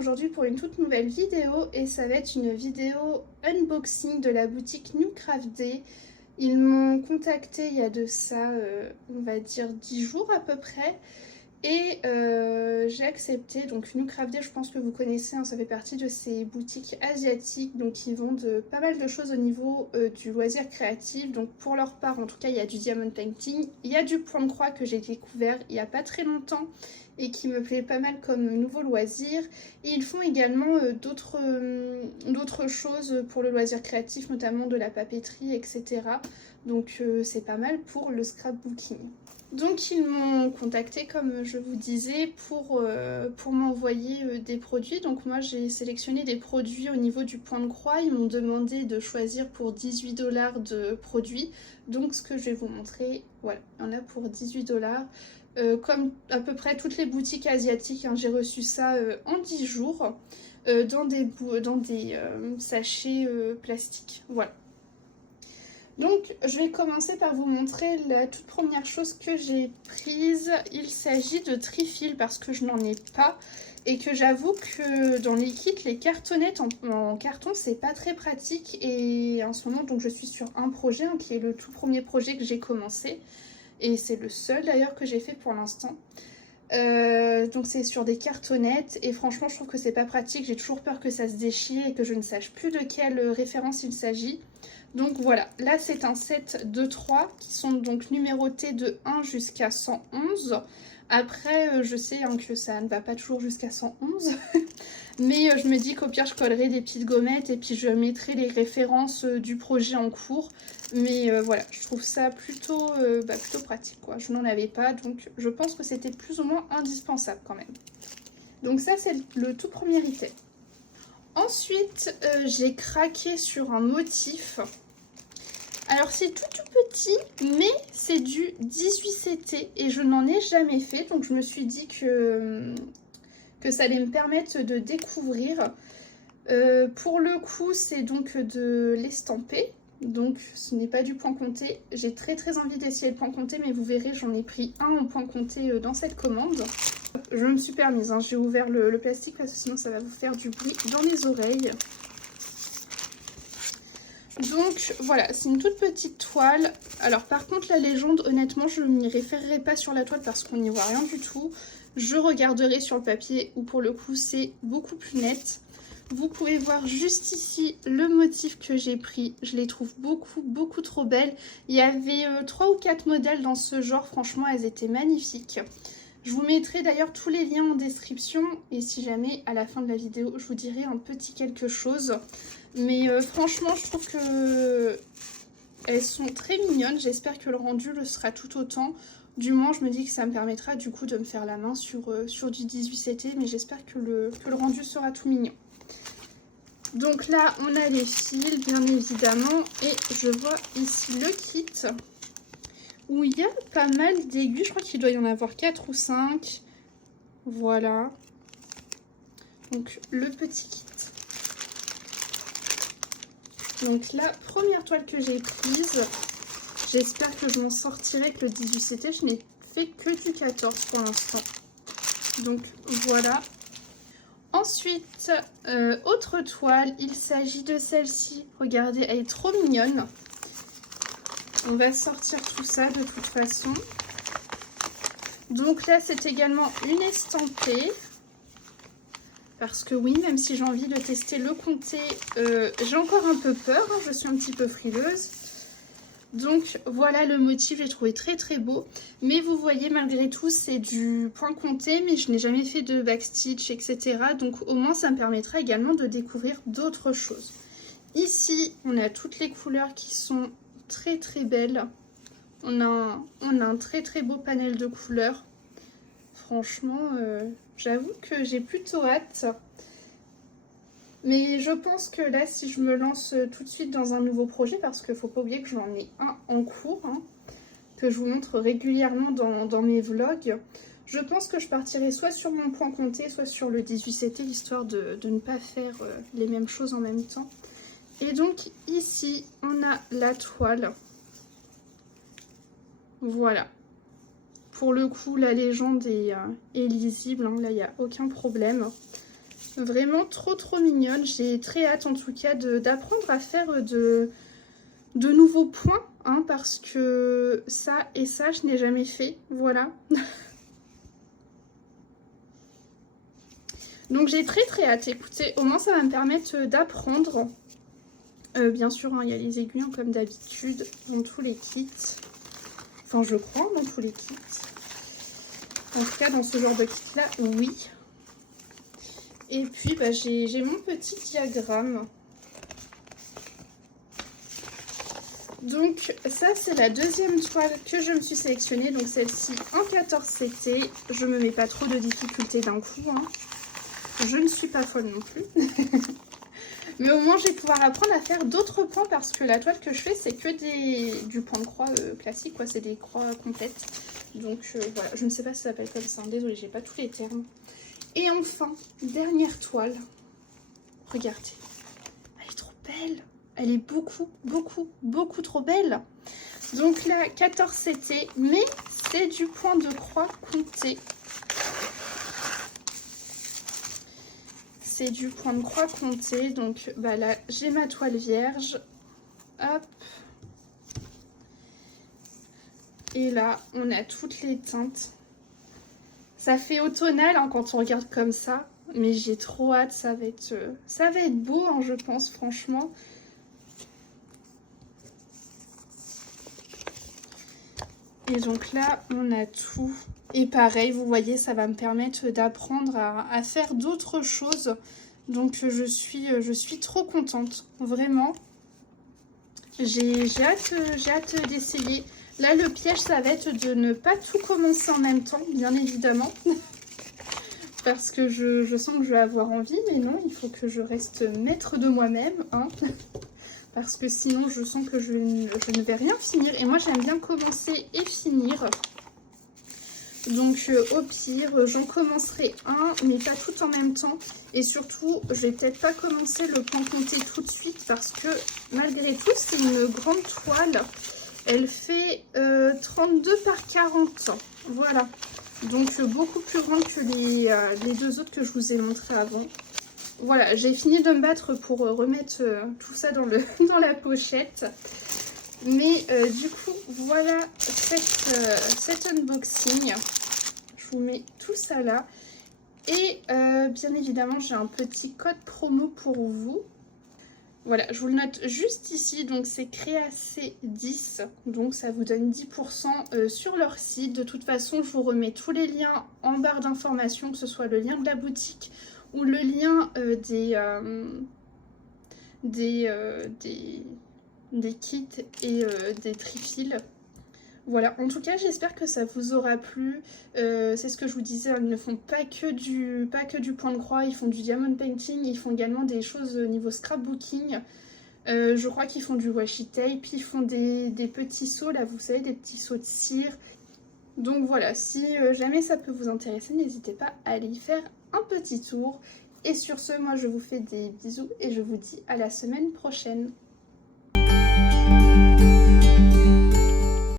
aujourd'hui pour une toute nouvelle vidéo et ça va être une vidéo unboxing de la boutique New Craft Day. Ils m'ont contacté il y a de ça, on va dire 10 jours à peu près. Et j'ai accepté. Donc New Craft Day, je pense que vous connaissez, hein, ça fait partie de ces boutiques asiatiques donc qui vendent pas mal de choses au niveau du loisir créatif. Donc pour leur part, en tout cas, il y a du diamond painting, il y a du point de croix que j'ai découvert il n'y a pas très longtemps et qui me plaît pas mal comme nouveau loisir. Et ils font également d'autres choses pour le loisir créatif, notamment de la papeterie, etc. Donc c'est pas mal pour le scrapbooking. Donc ils m'ont contacté comme je vous disais pour m'envoyer des produits. Donc moi j'ai sélectionné des produits au niveau du point de croix. Ils m'ont demandé de choisir pour 18 $ de produits. Donc ce que je vais vous montrer, voilà, il y en a pour 18 $. Comme à peu près toutes les boutiques asiatiques, hein, j'ai reçu ça en 10 jours dans des sachets plastiques. Voilà. Donc je vais commencer par vous montrer la toute première chose que j'ai prise. Il s'agit de Trifil parce que je n'en ai pas et que j'avoue que dans les kits, les cartonnettes en carton, c'est pas très pratique. Et en ce moment, donc je suis sur un projet hein, qui est le tout premier projet que j'ai commencé. Et c'est le seul d'ailleurs que j'ai fait pour l'instant. Donc c'est sur des cartonnettes et franchement je trouve que c'est pas pratique, j'ai toujours peur que ça se déchire et que je ne sache plus de quelle référence il s'agit. Donc voilà, là c'est un set de 3 qui sont donc numérotés de 1 jusqu'à 111. Après je sais hein, que ça ne va pas toujours jusqu'à 111 mais je me dis qu'au pire je collerai des petites gommettes et puis je mettrai les références du projet en cours. Mais voilà, je trouve ça plutôt pratique quoi. Je n'en avais pas donc je pense que c'était plus ou moins indispensable quand même. Donc ça c'est le tout premier item. Ensuite j'ai craqué sur un motif. Alors c'est tout petit mais c'est du 18CT et je n'en ai jamais fait. Donc je me suis dit que ça allait me permettre de découvrir. Pour le coup c'est donc de l'estampé. Donc ce n'est pas du point compté. J'ai très envie d'essayer le point compté mais vous verrez j'en ai pris un en point compté dans cette commande. Je me suis permise, hein, j'ai ouvert le plastique parce que sinon ça va vous faire du bruit dans les oreilles. Donc voilà, c'est une toute petite toile. Alors par contre la légende, honnêtement je ne m'y référerai pas sur la toile parce qu'on n'y voit rien du tout. Je regarderai sur le papier où pour le coup c'est beaucoup plus net. Vous pouvez voir juste ici le motif que j'ai pris. Je les trouve beaucoup trop belles. Il y avait 3 ou 4 modèles dans ce genre. Franchement, elles étaient magnifiques. Je vous mettrai d'ailleurs tous les liens en description. Et si jamais, à la fin de la vidéo, je vous dirai un petit quelque chose. Mais franchement, je trouve que elles sont très mignonnes. J'espère que le rendu le sera tout autant. Du moins, je me dis que ça me permettra du coup de me faire la main sur du 18CT. Mais j'espère que le rendu sera tout mignon. Donc là, on a les fils, bien évidemment, et je vois ici le kit où il y a pas mal d'aiguilles. Je crois qu'il doit y en avoir 4 ou 5. Voilà. Donc, le petit kit. Donc, la première toile que j'ai prise, j'espère que je m'en sortirai avec le 18CT. Je n'ai fait que du 14 pour l'instant. Donc, voilà. Ensuite, autre toile, il s'agit de celle-ci. Regardez, elle est trop mignonne. On va sortir tout ça de toute façon. Donc là, c'est également une estampée. Parce que oui, même si j'ai envie de tester le comté, j'ai encore un peu peur. Hein, je suis un petit peu frileuse. Donc voilà le motif, j'ai trouvé très beau. Mais vous voyez malgré tout c'est du point compté mais je n'ai jamais fait de backstitch etc. Donc au moins ça me permettra également de découvrir d'autres choses. Ici on a toutes les couleurs qui sont très belles. On a un très beau panel de couleurs. Franchement j'avoue que j'ai plutôt hâte. Mais je pense que là, si je me lance tout de suite dans un nouveau projet, parce qu'il ne faut pas oublier que j'en ai un en cours, hein, que je vous montre régulièrement dans mes vlogs, je pense que je partirai soit sur mon point compté, soit sur le 18CT, histoire de ne pas faire les mêmes choses en même temps. Et donc ici, on a la toile. Voilà. Pour le coup, la légende est lisible, hein, là, il n'y a aucun problème. Vraiment trop mignonne. J'ai très hâte en tout cas d'apprendre à faire de nouveaux points, hein, parce que ça et ça, je n'ai jamais fait. Voilà. Donc j'ai très hâte. Écoutez, au moins ça va me permettre d'apprendre. Bien sûr, hein, il y a les aiguilles hein, comme d'habitude dans tous les kits. Enfin, je crois dans tous les kits. En tout cas, dans ce genre de kit-là, oui. Et puis, bah, j'ai mon petit diagramme. Donc, ça, c'est la deuxième toile que je me suis sélectionnée. Donc, celle-ci en 14 CT. Je me mets pas trop de difficultés d'un coup. Hein. Je ne suis pas folle non plus. Mais au moins, je vais pouvoir apprendre à faire d'autres points parce que la toile que je fais, c'est que du point de croix classique, quoi. C'est des croix complètes. Donc, voilà. Je ne sais pas si ça s'appelle comme ça. Désolée, j'ai pas tous les termes. Et enfin, dernière toile. Regardez. Elle est trop belle. Elle est beaucoup trop belle. Donc là, 14 CT, mais c'est du point de croix compté. C'est du point de croix compté. Donc bah là, j'ai ma toile vierge. Hop. Et là, on a toutes les teintes. Ça fait automnal hein, quand on regarde comme ça. Mais j'ai trop hâte, ça va être beau, hein, je pense, franchement. Et donc là, on a tout. Et pareil, vous voyez, ça va me permettre d'apprendre à faire d'autres choses. Donc je suis trop contente, vraiment. J'ai hâte d'essayer. Là, le piège, ça va être de ne pas tout commencer en même temps, bien évidemment. Parce que je sens que je vais avoir envie, mais non, il faut que je reste maître de moi-même, hein. Parce que sinon, je sens que je ne vais rien finir. Et moi, j'aime bien commencer et finir. Donc, au pire, j'en commencerai un, mais pas tout en même temps. Et surtout, je vais peut-être pas commencer le point compté tout de suite. Parce que, malgré tout, c'est une grande toile. Elle fait 32 par 40. Voilà. Donc, beaucoup plus grande que les deux autres que je vous ai montré avant. Voilà, j'ai fini de me battre pour remettre tout ça dans la pochette. Mais du coup, voilà cet unboxing. Je vous mets tout ça là. Et bien évidemment, j'ai un petit code promo pour vous. Voilà, je vous le note juste ici. Donc, c'est CréaC10. Donc, ça vous donne 10% sur leur site. De toute façon, je vous remets tous les liens en barre d'informations, que ce soit le lien de la boutique ou le lien des kits et des trifils. Voilà, en tout cas, j'espère que ça vous aura plu. C'est ce que je vous disais, ils ne font pas que du point de croix, ils font du diamond painting, ils font également des choses au niveau scrapbooking. Je crois qu'ils font du washi tape, puis ils font des petits seaux, là, vous savez, des petits seaux de cire. Donc voilà, si jamais ça peut vous intéresser, n'hésitez pas à aller y faire un petit tour. Et sur ce, moi je vous fais des bisous et je vous dis à la semaine prochaine.